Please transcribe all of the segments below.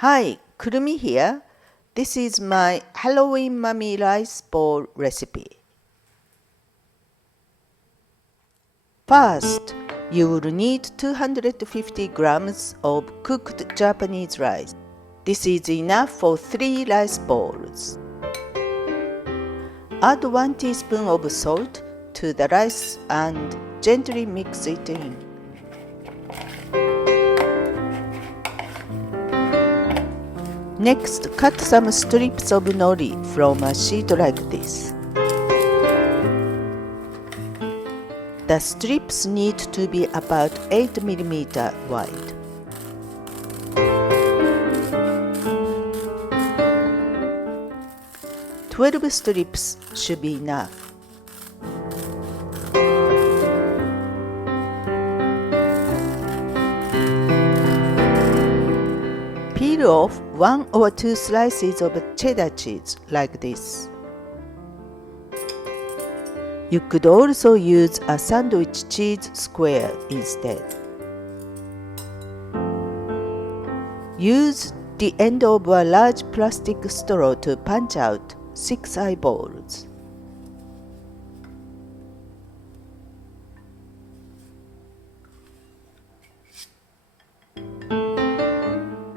Hi, Kurumi here. This is my Halloween mummy rice ball recipe. First, you will need 250 grams of cooked Japanese rice. This is enough for 3 rice balls. Add 1 teaspoon of salt to the rice and gently mix it in. Next, cut some strips of nori from a sheet like this. The strips need to be about 8 mm wide. "12 strips should be enough. Peel off 1 or 2 slices of cheddar cheese like this. You could also use a sandwich cheese square instead. Use the end of a large plastic straw to punch out 6 eyeballs.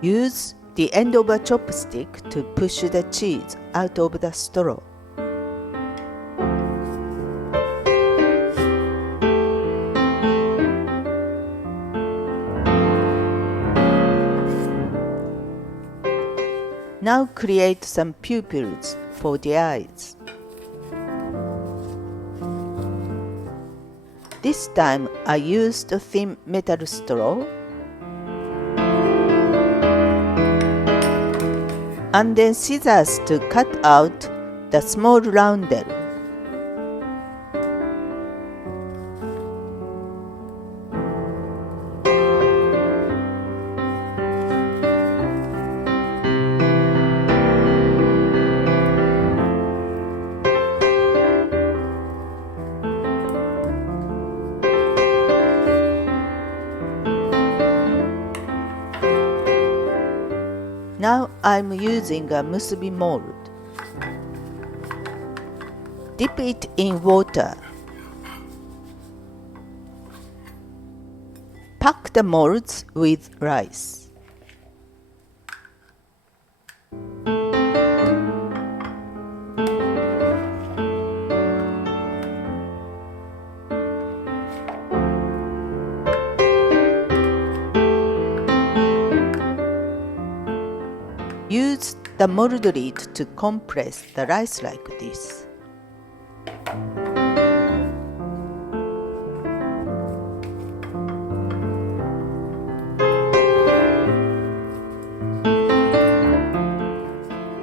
Use the end of a chopstick to push the cheese out of the straw. Now create some pupils for the eyes. This time I used a thin metal straw and then scissors to cut out the small roundel. Now I'm using a musubi mold. Dip it in water. Pack the molds with rice. Use the mold lid to compress the rice like this.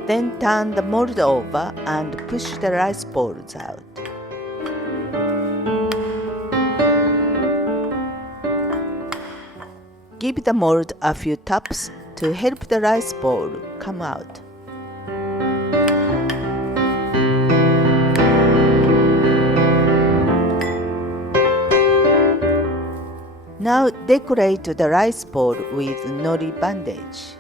Then turn the mold over and push the rice balls out. Give the mold a few taps to help the rice ball come out. Now decorate the rice ball with nori bandage.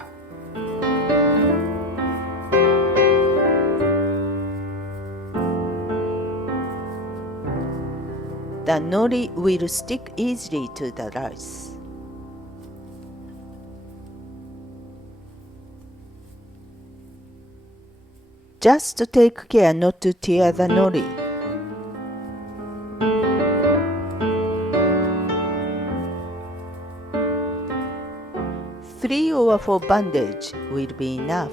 The nori will stick easily to the rice. Just take care not to tear the nori. Three or 4 bandage will be enough.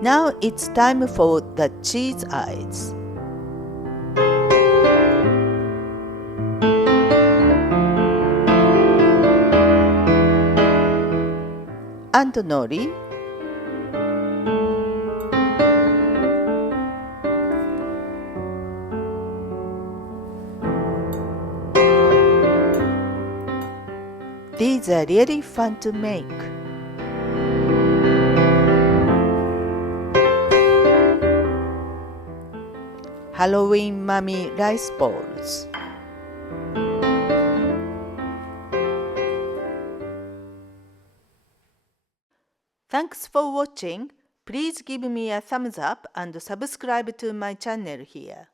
Now it's time for the cheese eyes. And nori, these are really fun to make. Halloween Mummy Rice Balls. Thanks for watching. Please give me a thumbs up and subscribe to my channel here.